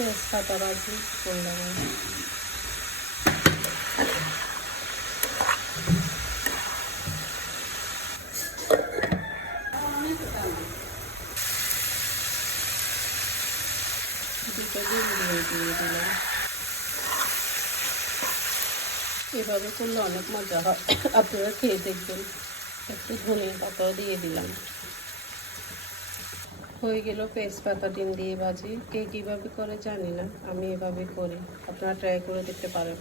তেজপাতা ভাজি করলাম। দুটো ডিম দিয়ে দিলাম। এভাবে করলে অনেক মজা হয়, আপনারা খেয়ে দেখবেন। একটু ধনিয়া পাতাও দিয়ে দিলাম। হয়ে গেল তেজপাতা ডিম দিয়ে ভাজি। কে কীভাবে করে জানি না, আমি এভাবে করি, আপনারা ট্রাই করে দেখতে পারেন।